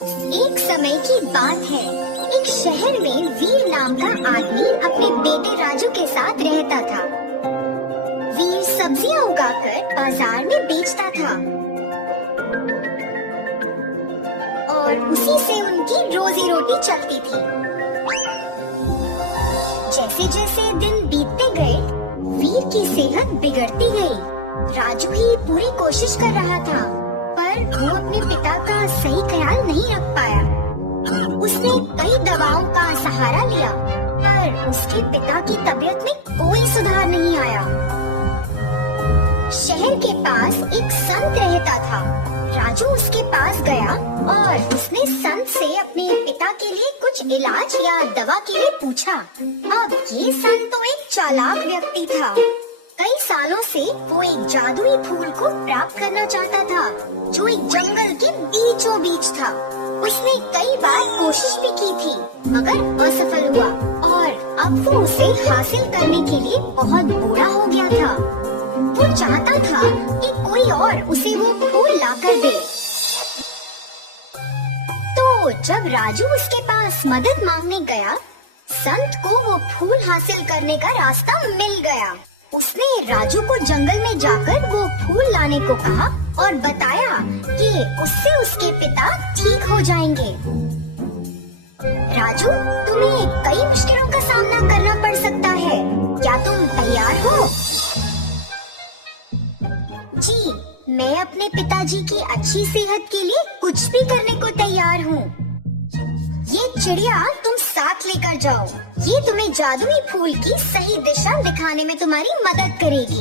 एक समय की बात है। एक शहर में वीर नाम का आदमी अपने बेटे राजू के साथ रहता था। वीर सब्जियां उगाकर बाजार में बेचता था और उसी से उनकी रोजी रोटी चलती थी। जैसे जैसे दिन बीतते गए, वीर की सेहत बिगड़ती गई। राजू ही पूरी कोशिश कर रहा था, पर वो अपने पिता का सही ख्याल नहीं रख पाया। उसने कई दवाओं का सहारा लिया, पर उसके पिता की तबीयत में कोई सुधार नहीं आया। शहर के पास एक संत रहता था। राजू उसके पास गया और उसने संत से अपने पिता के लिए कुछ इलाज या दवा के लिए पूछा। अब ये संत तो एक चालाक व्यक्ति था। कई सालों से वो एक जादुई फूल को प्राप्त करना चाहता था, जो एक जंगल के बीचों बीच था। उसने कई बार कोशिश भी की थी, मगर असफल हुआ और अब वो उसे हासिल करने के लिए बहुत बूढ़ा हो गया था। वो चाहता था कि कोई और उसे वो फूल लाकर दे। तो जब राजू उसके पास मदद मांगने गया, संत को वो फूल हासिल करने का रास्ता मिल गया। उसने राजू को जंगल में जाकर वो फूल लाने को कहा और बताया कि उससे उसके पिता ठीक हो जाएंगे। राजू, तुम्हें कई मुश्किलों का सामना करना पड़ सकता है। क्या तुम तैयार हो? जी, मैं अपने पिताजी की अच्छी सेहत के लिए कुछ भी करने को तैयार हूँ। ये चिड़िया तुम साथ लेकर जाओ। ये तुम्हें जादुई फूल की सही दिशा दिखाने में तुम्हारी मदद करेगी।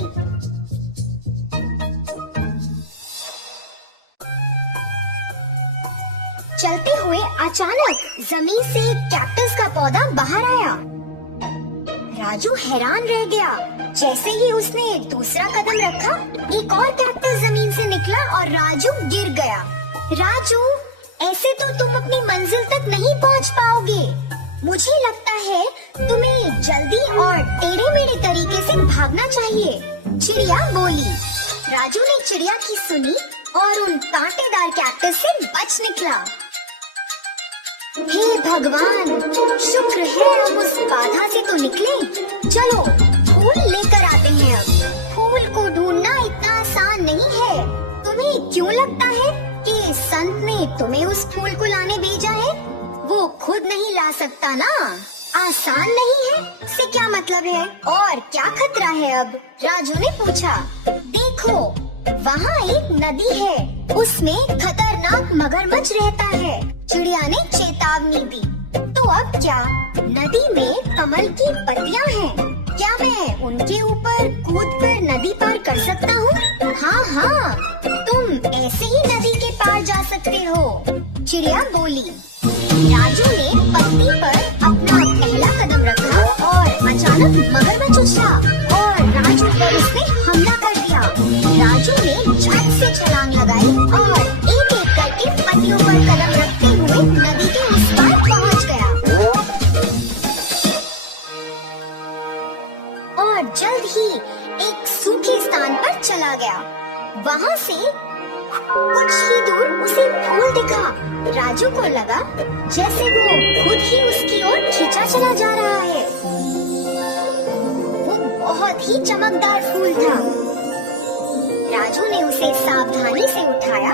चलते हुए अचानक जमीन से कैक्टस का पौधा बाहर आया। राजू हैरान रह गया। जैसे ही उसने दूसरा कदम रखा, एक और कैक्टस जमीन से निकला और राजू गिर गया। राजू, ऐसे तो तुम अपनी मंजिल तक नहीं पहुंच पाओगे। मुझे लगता है तुम्हें जल्दी और टेढ़े मेढ़े तरीके से भागना चाहिए, चिड़िया बोली। राजू ने चिड़िया की सुनी और उन कांटेदार कैक्टस से बच निकला। हे भगवान, शुक्र है हम उस बाधा से तो निकले। चलो फूल लेकर आते हैं। अब फूल को ढूंढना इतना आसान नहीं है। तुम्हें क्यों लगता है कि संत ने तुम्हें उस फूल को लाने भेजा है? वो खुद नहीं ला सकता ना। आसान नहीं है, इससे क्या मतलब है? और क्या खतरा है अब? राजू ने पूछा। देखो, वहाँ एक नदी है, उसमें खतरनाक मगरमच्छ रहता है। चिड़िया ने चेतावनी दी। तो अब क्या? नदी में कमल की पत्तियाँ हैं। क्या मैं उनके ऊपर कूदकर नदी पार कर सकता हूँ? हाँ हाँ, तुम ऐसे ही नदी के पार जा सकते हो, चिड़िया बोली। राजू ने पत्ती पर अपना पहला कदम रखा और अचानक मगरमच्छ उछला और राजू पर उसने हमला कर दिया। राजू ने झट से छलांग लगाई और एक एक करके पत्तियों पर कदम रखते हुए नदी के उस पार पहुंच गया और जल्द ही एक सूखे स्थान पर चला गया। वहाँ से कुछ ही दूर उसे फूल दिखा। राजू को लगा जैसे वो खुद ही उसकी ओर खींचा चला जा रहा है। वो बहुत ही चमकदार फूल था। राजू ने उसे सावधानी से उठाया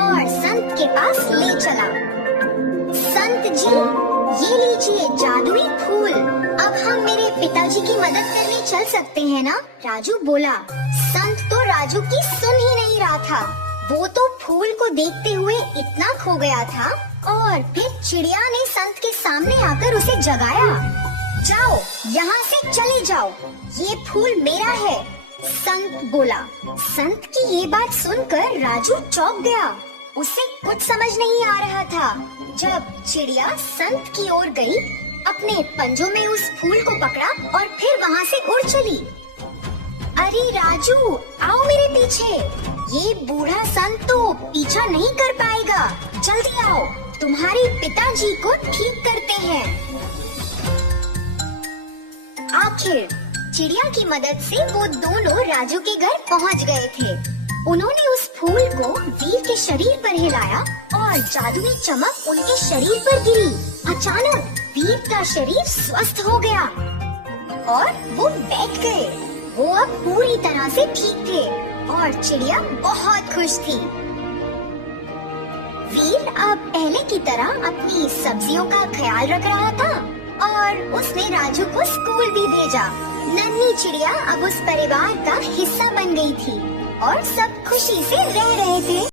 और संत के पास ले चला। संत जी, ये लीजिए जादुई फूल। अब हम मेरे पिताजी की मदद करने चल सकते हैं ना? राजू बोला। संत तो राजू की सुन ही नहीं रहा था। वो तो फूल को देखते हुए इतना खो गया था। और फिर चिड़िया ने संत के सामने आकर उसे जगाया। जाओ, यहाँ से चले जाओ, ये फूल मेरा है, संत बोला। संत की ये बात सुनकर राजू चौंक गया। उसे कुछ समझ नहीं आ रहा था। जब चिड़िया संत की ओर गई, अपने पंजों में उस फूल को पकड़ा और फिर वहाँ से उड़ चली। अरे राजू, आओ मेरे पीछे। ये बूढ़ा संत तो पीछा नहीं कर पाएगा। जल्दी आओ, तुम्हारे पिताजी को ठीक करते हैं। आखिर चिड़िया की मदद से वो दोनों राजू के घर पहुंच गए थे। उन्होंने उस फूल को वीर के शरीर पर हिलाया और जादुई चमक उनके शरीर पर गिरी। अचानक वीर का शरीर स्वस्थ हो गया और वो बैठ गए। वो अब पूरी तरह से ठीक थे और चिड़िया बहुत खुश थी। वीर अब पहले की तरह अपनी सब्जियों का ख्याल रख रहा था और उसने राजू को स्कूल भी भेजा। नन्ही चिड़िया अब उस परिवार का हिस्सा बन गई थी और सब खुशी से रह रहे थे।